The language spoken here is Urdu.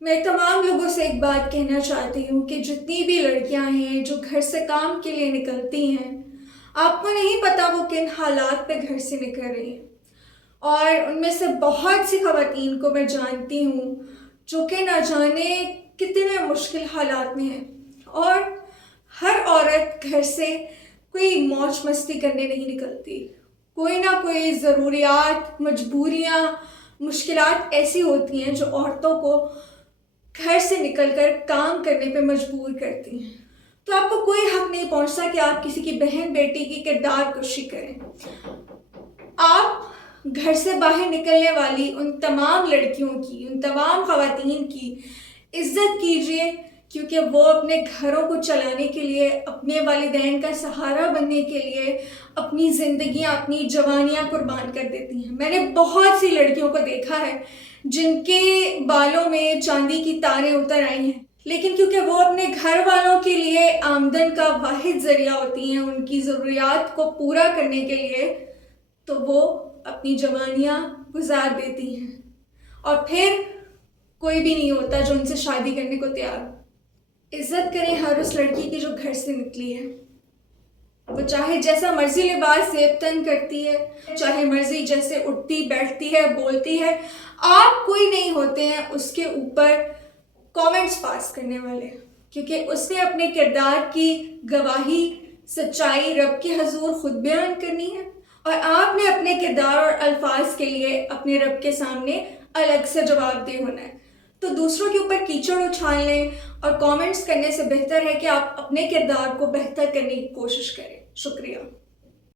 میں تمام لوگوں سے ایک بات کہنا چاہتی ہوں کہ جتنی بھی لڑکیاں ہیں جو گھر سے کام کے لیے نکلتی ہیں، آپ کو نہیں پتا وہ کن حالات پہ گھر سے نکل رہی ہیں، اور ان میں سے بہت سی خواتین کو میں جانتی ہوں جو کہ نہ جانے کتنے مشکل حالات میں ہیں، اور ہر عورت گھر سے کوئی موج مستی کرنے نہیں نکلتی. کوئی نہ کوئی ضروریات، مجبوریاں، مشکلات ایسی ہوتی ہیں جو عورتوں کو گھر سے نکل کر کام کرنے پہ مجبور کرتی ہیں. تو آپ کو کوئی حق نہیں پہنچتا کہ آپ کسی کی بہن بیٹی کی کردار کشی کریں. آپ گھر سے باہر نکلنے والی ان تمام لڑکیوں کی، ان تمام خواتین کی عزت کیجیے، کیونکہ وہ اپنے گھروں کو چلانے کے لیے، اپنے والدین کا سہارا بننے کے لیے اپنی زندگیاں، اپنی جوانیاں قربان کر دیتی ہیں. میں نے بہت سی لڑکیوں کو دیکھا ہے جن کے بالوں میں چاندی کی تاریں اتر آئی ہیں، لیکن کیونکہ وہ اپنے گھر والوں کے لیے آمدن کا واحد ذریعہ ہوتی ہیں، ان کی ضروریات کو پورا کرنے کے لیے، تو وہ اپنی جوانیاں گزار دیتی ہیں، اور پھر کوئی بھی نہیں ہوتا جو ان سے شادی کرنے کو تیار ہو. عزت کریں ہر اس لڑکی کی جو گھر سے نکلی ہے، وہ چاہے جیسا مرضی لباس زیب تن کرتی ہے، چاہے مرضی جیسے اٹھتی بیٹھتی ہے، بولتی ہے، آپ کوئی نہیں ہوتے ہیں اس کے اوپر کامنٹس پاس کرنے والے، کیونکہ اس نے اپنے کردار کی گواہی، سچائی رب کے حضور خود بیان کرنی ہے، اور آپ نے اپنے کردار اور الفاظ کے لیے اپنے رب کے سامنے الگ سے جواب دہ ہونا ہے. تو دوسروں کے اوپر کیچڑ اچھال لیں اور کامنٹس کرنے سے بہتر ہے کہ آپ اپنے کردار کو بہتر کرنے کی کوشش کریں. شکریہ.